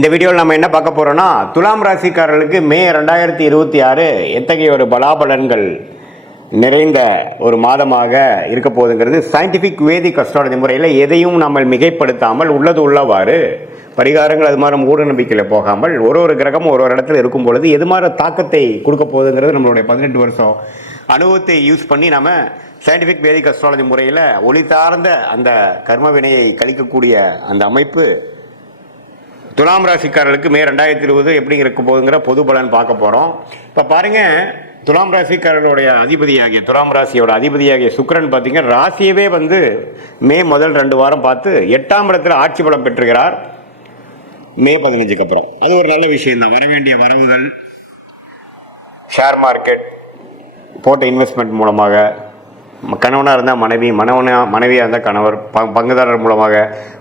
இந்த வீடியோவில் நம்ம என்ன பார்க்க போகிறோம்னா, துலாம் ராசிக்காரர்களுக்கு மே 2026 எத்தகைய ஒரு பலாபலன்கள் நிறைந்த ஒரு மாதமாக இருக்க போகுதுங்கிறது சயின்டிஃபிக் வேதிக் அஸ்ட்ராலஜி முறையில் எதையும் நம்ம மிகைப்படுத்தாமல் உள்ளது உள்ளவாறு பரிகாரங்கள் அது மாதிரி மூட நம்பிக்கையில் போகாமல் ஒரு கிரகமும் ஒரு இடத்துல இருக்கும் பொழுது எது மாதிரி தாக்கத்தை கொடுக்க போகுதுங்கிறது நம்மளுடைய 18 வருஷம் அனுபவத்தை யூஸ் பண்ணி நம்ம சயின்டிஃபிக் வேதிக் அஸ்ட்ராலஜி முறையில் ஒளி சார்ந்த அந்த கர்ம வினையை கழிக்கக்கூடிய அந்த அமைப்பு துலாம் ராசிக்காரர்களுக்கு மே 2020 எப்படி இருக்க போகுதுங்கிற பொது பலன் பார்க்க போகிறோம். இப்போ பாருங்கள், துலாம் ராசிக்காரர்களுடைய அதிபதியாகிய துலாம் ராசியோட அதிபதியாகிய சுக்கிரன் பார்த்தீங்கன்னா ராசியவே மே முதல் 2 வாரம் பார்த்து 8ஆம் இடத்துல ஆட்சி பலம் பெற்றுகிறார். மே 15க்கு அப்புறம் அது ஒரு நல்ல விஷயம் தான். வர வேண்டிய வரவுகள், ஷேர் மார்க்கெட் போட்ட இன்வெஸ்ட்மெண்ட் மூலமாக, கணவனாக இருந்தால் மனைவியாக இருந்தால் கணவர், பங்குதாரர் மூலமாக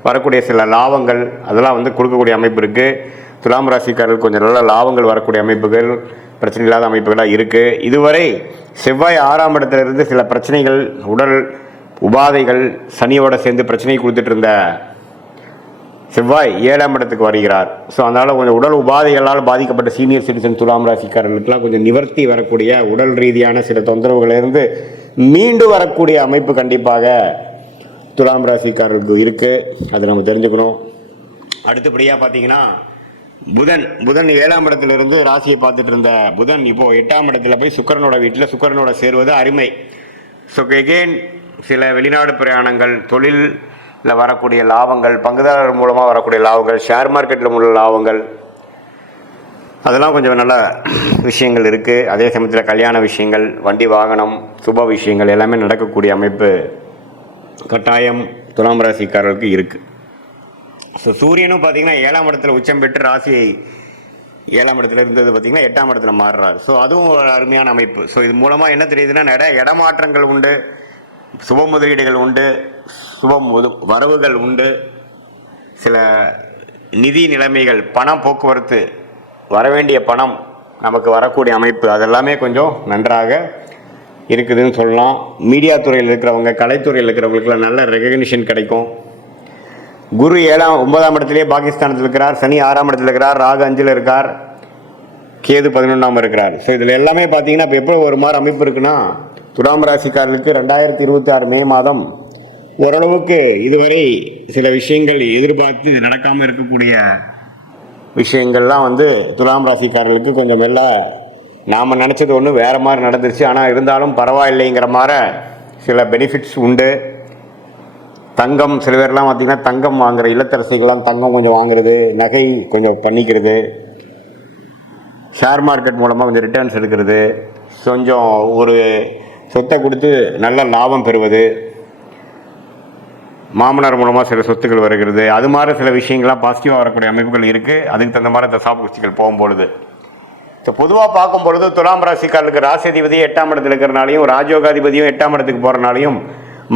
வரக்கூடிய சில லாபங்கள் அதெல்லாம் கொடுக்கக்கூடிய அமைப்பு இருக்குது. துலாம் ராசிக்காரர்கள் கொஞ்சம் நல்ல லாபங்கள் வரக்கூடிய அமைப்புகள், பிரச்சனை இல்லாத அமைப்புகளாக இருக்குது. இதுவரை செவ்வாய் 6ஆம் இடத்திலிருந்து சில பிரச்சனைகள், உடல் உபாதைகள், சனியோடு சேர்ந்து பிரச்சனை கொடுத்துட்டு இருந்த செவ்வாய் 7ஆம் இடத்துக்கு வருகிறார். ஸோ அதனால் கொஞ்சம் உடல் உபாதைகளால் பாதிக்கப்பட்ட சீனியர் சிட்டிசன் துலாம் ராசிக்காரர்களுக்கெல்லாம் கொஞ்சம் நிவர்த்தி வரக்கூடிய, உடல் ரீதியான சில தொந்தரவுகளிலிருந்து மீண்டு வரக்கூடிய அமைப்பு கண்டிப்பாக துலாம் ராசிக்காரர்களுக்கு இருக்குது. அது நம்ம தெரிஞ்சுக்கணும். அடுத்தபடியாக பார்த்தீங்கன்னா புதன் 7ஆம் இடத்திலிருந்து ராசியை பார்த்துட்டு இருந்த புதன் இப்போது 8ஆம் இடத்துல போய் சுக்கிரனோட வீட்டில் சுக்கிரனோட சேருவது அருமை. ஸோ எகெயின் சில வெளிநாடு பிரயாணங்கள், தொழிலில் வரக்கூடிய லாபங்கள், பங்குதாரர் மூலமாக வரக்கூடிய லாபங்கள், ஷேர் மார்க்கெட்டில் உள்ள லாபங்கள், அதெல்லாம் கொஞ்சம் நல்ல விஷயங்கள் இருக்குது. அதே சமயத்தில் கல்யாண விஷயங்கள், வண்டி வாகனம், சுப விஷயங்கள் எல்லாமே நடக்கக்கூடிய அமைப்பு கட்டாயம் துலாம் ராசிக்காரர்களுக்கு இருக்குது. ஸோ சூரியனும் பார்த்திங்கன்னா 7ஆம் இடத்துல உச்சம் பெற்று ராசியை 7ஆம் இடத்துல இருந்தது பார்த்திங்கன்னா 8ஆம் இடத்துல மாறுறார். ஸோ அதுவும் ஒரு அருமையான அமைப்பு. ஸோ இது மூலமாக என்ன தெரியுதுன்னா, இடமாற்றங்கள் உண்டு, சுப முதலீடுகள் உண்டு, வரவுகள் உண்டு, சில நிதி நிலைமைகள், பணம் போக்குவரத்து, வரவேண்டிய பணம் நமக்கு வரக்கூடிய அமைப்பு அதெல்லாமே கொஞ்சம் நன்றாக இருக்குதுன்னு சொல்லலாம். மீடியா துறையில் இருக்கிறவங்க, கலைத்துறையில் இருக்கிறவங்களுக்குலாம் நல்ல ரெகக்னிஷன் கிடைக்கும். குரு 9ஆம் இடத்துலேயே பாகிஸ்தானத்தில் இருக்கிறார், சனி 6ஆம் இடத்துல இருக்கிறார், ராகு 5ல் இருக்கார், கேது 11ஆம் இருக்கிறார். ஸோ இதில் எல்லாமே பார்த்தீங்கன்னா இப்போ எப்போ ஒரு மாதிரி அமைப்பு இருக்குன்னா, துலாம் ராசிக்காரர்களுக்கு 2026 மே மாதம் ஓரளவுக்கு இதுவரை சில விஷயங்கள் எதிர்பார்த்து நடக்காமல் இருக்கக்கூடிய விஷயங்கள்லாம் துலாம் ராசிக்காரர்களுக்கு கொஞ்சம் மெல்ல நாம் நினச்சது ஒன்று வேறு மாதிரி நடந்துருச்சு. ஆனால் இருந்தாலும் பரவாயில்லைங்கிற மாதிரி சில பெனிஃபிட்ஸ் உண்டு. தங்கம், சில பேர்லாம் பார்த்திங்கன்னா தங்கம் வாங்குகிற இல்லத்தரசிகள்லாம் தங்கம் கொஞ்சம் வாங்குறது, நகை கொஞ்சம் பண்ணிக்கிறது, ஷேர் மார்க்கெட் மூலமாக கொஞ்சம் ரிட்டர்ன்ஸ் எடுக்கிறது, கொஞ்சம் ஒரு சொத்தை கொடுத்து நல்ல லாபம் பெறுவது, மாமனார் மூலமாக சில சொத்துக்கள் வருகிறது, அது மாதிரி சில விஷயங்கள்லாம் பாசிட்டிவாக வரக்கூடிய அமைப்புகள் இருக்குது. அதுக்கு தகுந்த மாதிரி தசாபுக்திகள் போகும்பொழுது ஸோ பொதுவாக பார்க்கும்பொழுது துலாம் ராசிக்காரர்களுக்கு ராசிதிபதி 8ஆம் இடத்துல இருக்கிறனாலையும், ராஜயோகாதிபதியும் 8ஆம் இடத்துக்கு போகிறனாலையும்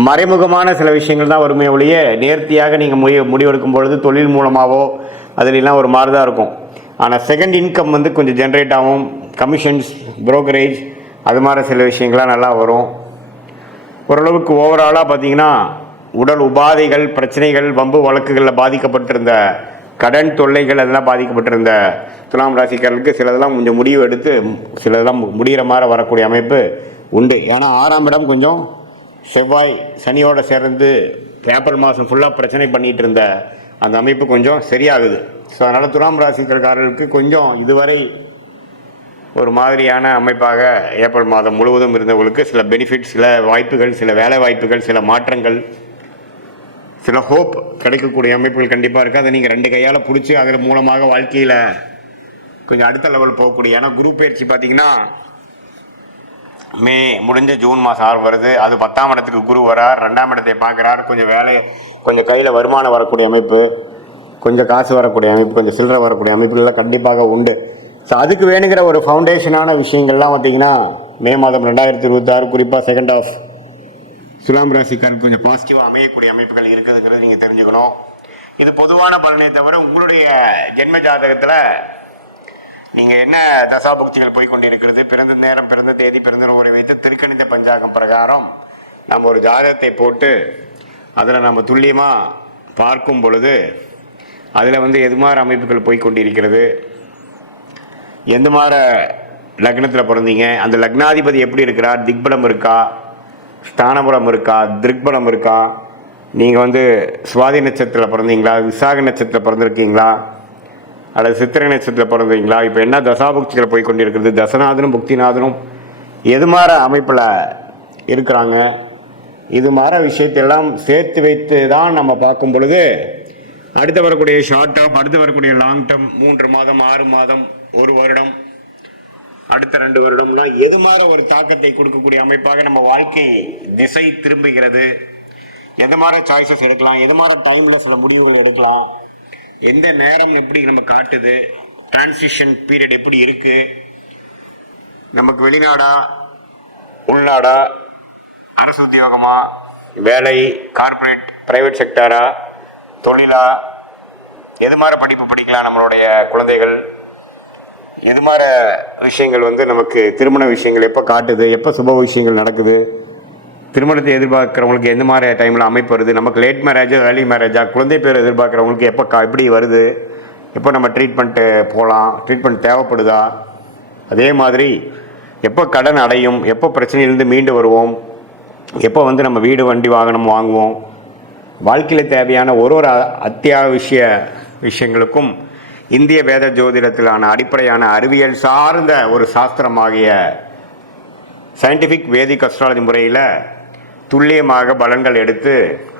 மறைமுகமான சில விஷயங்கள் தான் வருமே ஒழிய, நேர்த்தியாக நீங்கள் முடிவெடுக்கும் பொழுது தொழில் மூலமாகவோ அதுலாம் ஒரு மாதிரி தான் இருக்கும். ஆனால் செகண்ட் இன்கம் கொஞ்சம் ஜென்ரேட் ஆகும். கமிஷன்ஸ், புரோக்கரேஜ், அது மாதிரி சில விஷயங்கள்லாம் நல்லா வரும். ஓரளவுக்கு ஓவராலாக பார்த்தீங்கன்னா உடல் உபாதைகள், பிரச்சனைகள், வம்பு வழக்குகளில் பாதிக்கப்பட்டிருந்த கடன் தொல்லைகள், அதெல்லாம் பாதிக்கப்பட்டிருந்த துலாம் ராசிக்காரர்களுக்கு சிலதெல்லாம் கொஞ்சம் முடிவு எடுத்து சிலதெல்லாம் முடிகிற மாதிரி வரக்கூடிய அமைப்பு உண்டு. ஏன்னா 6ஆம் இடம் கொஞ்சம் செவ்வாய் சனியோடு சேர்ந்து ஏப்ரல் மாதம் ஃபுல்லாக பிரச்சனை பண்ணிகிட்டு இருந்த அந்த அமைப்பு கொஞ்சம் சரியாகுது. ஸோ அதனால் துலாம் ராசிக்காரர்களுக்கு கொஞ்சம் இதுவரை ஒரு மாதிரியான அமைப்பாக ஏப்ரல் மாதம் முழுவதும் இருந்தவங்களுக்கு சில பெனிஃபிட், சில வாய்ப்புகள், சில வேலை வாய்ப்புகள், சில மாற்றங்கள், சில ஹோப் கிடைக்கக்கூடிய அமைப்புகள் கண்டிப்பாக இருக்குது. அதை நீங்கள் 2 கையால் பிடிச்சி அதில் மூலமாக வாழ்க்கையில் கொஞ்சம் அடுத்த லெவல் போகக்கூடிய. ஏன்னா குரு பயிற்சி பார்த்திங்கன்னா மே முடிஞ்ச ஜூன் மாதம் 6 வருது. அது 10ஆம் இடத்துக்கு குரு வரார், 2ஆம் இடத்தை பார்க்குறார். கொஞ்சம் கையில் வருமானம் வரக்கூடிய அமைப்பு, கொஞ்சம் காசு வரக்கூடிய அமைப்பு, கொஞ்சம் சில்லறை வரக்கூடிய அமைப்புகள்லாம் கண்டிப்பாக உண்டு. ஸோ அதுக்கு வேணுங்கிற ஒரு ஃபவுண்டேஷனான விஷயங்கள்லாம் பார்த்திங்கன்னா மே மாதம் 2026 குறிப்பாக செகண்ட் ஆஃப் துலாம் ராசிக்காரருக்கு கொஞ்சம் பாசிட்டிவாக அமையக்கூடிய அமைப்புகள் இருக்குதுங்கிறது நீங்கள் தெரிஞ்சுக்கணும். இது பொதுவான பலனை தவிர உங்களுடைய ஜென்ம ஜாதகத்தில் நீங்கள் என்ன தசாபுக்திகள் போய்கொண்டிருக்கிறது, பிறந்த நேரம், பிறந்த தேதி, பிறந்த ஊரை வைத்து திருக்கணித பஞ்சாங்கம் பிரகாரம் நம்ம ஒரு ஜாதகத்தை போட்டு அதில் நம்ம துல்லியமாக பார்க்கும் பொழுது அதில் வந்து எது மாதிரி அமைப்புகள் போய்கொண்டிருக்கிறது, எந்த மாதிரி லக்னத்தில் பிறந்தீங்க, அந்த லக்னாதிபதி எப்படி இருக்கிறார், திக்பலம் இருக்கா, ஸ்தானபலம் இருக்கா, திருக்பலம் இருக்கா, நீங்கள் வந்து சுவாதி நட்சத்திரத்தில் பிறந்தீங்களா, விசாக நட்சத்திரத்தில் பிறந்திருக்கீங்களா, அல்லது சித்திரை நட்சத்திரத்தில் பிறந்தீங்களா, இப்போ என்ன தசாபுக்திகள் போய் கொண்டிருக்கிறது, தசநாதனும் புக்திநாதனும் எது மாதிரி அமைப்பில் இருக்கிறாங்க, இது மாதிரி விஷயத்தெல்லாம் சேர்த்து வைத்து தான் நம்ம பார்க்கும் பொழுது அடுத்து வரக்கூடிய ஷார்ட் டேர்ம், அடுத்து வரக்கூடிய லாங் டேர்ம், 3 மாதம் 6 மாதம் 1 வருடம் அடுத்த 2 வருடம்னா எது மாதிரி ஒரு தாக்கத்தை கொடுக்கக்கூடிய அமைப்பாக நம்ம வாழ்க்கை திசை திரும்புகிறது, எது மாதிரி சாய்ஸஸ் எடுக்கலாம், எது மாதிரி டைம்ல சில முடிவுகள் எடுக்கலாம், எந்த நேரம் எப்படி நம்ம காட்டுது, டிரான்சிஷன் பீரியட் எப்படி இருக்கு, நமக்கு வெளிநாடா உள்நாடா, அரசு உத்தியோகமா, வேலை, கார்பரேட் பிரைவேட் செக்டாரா, தொழிலா, எது மாதிரி படிப்பு படிக்கலாம் நம்மளுடைய குழந்தைகள், எது மாதிரி விஷயங்கள் வந்து நமக்கு திருமண விஷயங்கள் எப்போ காட்டுது, எப்போ சுப விஷயங்கள் நடக்குது, திருமணத்தை எதிர்பார்க்குறவங்களுக்கு எந்த மாதிரி டைமில் அமைப்பு வருது, நமக்கு லேட் மேரேஜா ஏர்லி மேரேஜா, குழந்தை பேர் எதிர்பார்க்குறவங்களுக்கு எப்போ எப்படி வருது, எப்போ நம்ம ட்ரீட்மெண்ட்டு போகலாம், ட்ரீட்மெண்ட் தேவைப்படுதா, அதே மாதிரி எப்போ கடன் அடையும், எப்போ பிரச்சனையிலேருந்து மீண்டு வருவோம், எப்போ வந்து நம்ம வீடு வண்டி வாகனம் வாங்குவோம், வாழ்க்கையில் தேவையான ஒரு அத்தியாவசிய விஷயங்களுக்கும் இந்திய வேத ஜோதிடத்திலான அடிப்படையான அறிவியல் சார்ந்த ஒரு சாஸ்திரமாகிய சயின்டிஃபிக் வேதிக் அஸ்ட்ராலஜி முறையில் துல்லியமாக பலன்கள் எடுத்து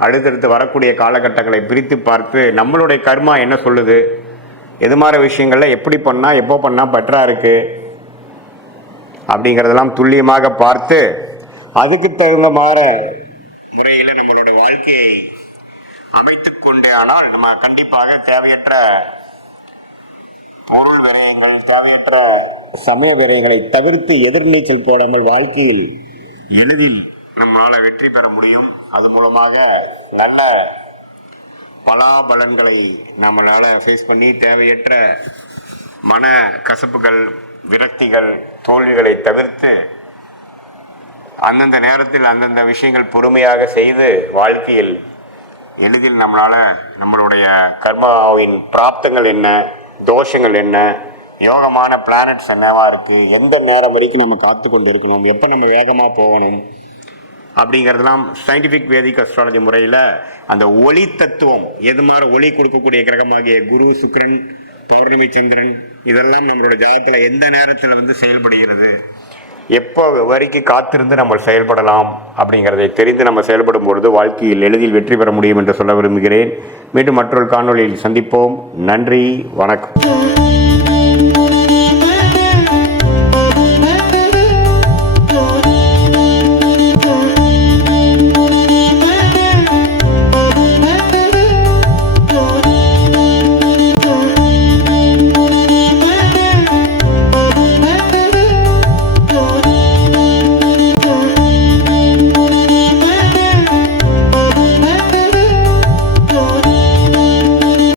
அடுத்தடுத்து வரக்கூடிய காலகட்டங்களை பிரித்து பார்த்து நம்மளுடைய கர்மா என்ன சொல்லுது, எது மாதிரி விஷயங்களில் எப்படி பண்ணால் எப்போ பண்ணால் பெட்டராக இருக்குது அப்படிங்கிறதெல்லாம் துல்லியமாக பார்த்து அதுக்கு தகுந்த மாதிரி முறையில் நம்மளோட வாழ்க்கையை அமைத்து கொண்டே ஆனால் நம்ம கண்டிப்பாக தேவையற்ற பொருள் விரயங்கள், தேவையற்ற சமய விரயங்களை தவிர்த்து எதிர்நீச்சல் போடாமல் வாழ்க்கையில் எளிதில் நம்மளால் வெற்றி பெற முடியும். அது மூலமாக நல்ல பலாபலன்களை நம்மளால் ஃபேஸ் பண்ணி தேவையற்ற மன கசப்புகள், விரக்திகள், தோல்விகளை தவிர்த்து அந்தந்த நேரத்தில் அந்தந்த விஷயங்கள் பொறுமையாக செய்து வாழ்க்கையில் எளிதில் நம்மளால் நம்மளுடைய கர்மாவின் பிராப்தங்கள் என்ன, தோஷங்கள் என்ன, யோகமான பிளானட்ஸ் என்னவா இருக்குது, எந்த நேரம் வரைக்கும் நம்ம காத்து கொண்டு இருக்கணும், எப்போ நம்ம வேகமாக போகணும் அப்படிங்கிறதுலாம் சயின்டிஃபிக் வேதிக் அஸ்ட்ராலஜி முறையில் அந்த ஒளி தத்துவம், எது மாதிரி ஒளி கொடுக்கக்கூடிய கிரகமாகிய குரு, சுக்கிரன், பௌர்ணமி, சந்திரன், இதெல்லாம் நம்மளோட ஜாதகத்தில் எந்த நேரத்தில் வந்து செயல்படுகிறது, எப்போ வரைக்கும் காத்திருந்து நம்ம செயல்படலாம் அப்படிங்கிறதை தெரிந்து நம்ம செயல்படும் பொழுது வாழ்க்கையில் எளிதில் வெற்றி பெற முடியும் என்று சொல்ல விரும்புகிறேன். மீண்டும் மற்றொரு காணொளியில் சந்திப்போம். நன்றி, வணக்கம்.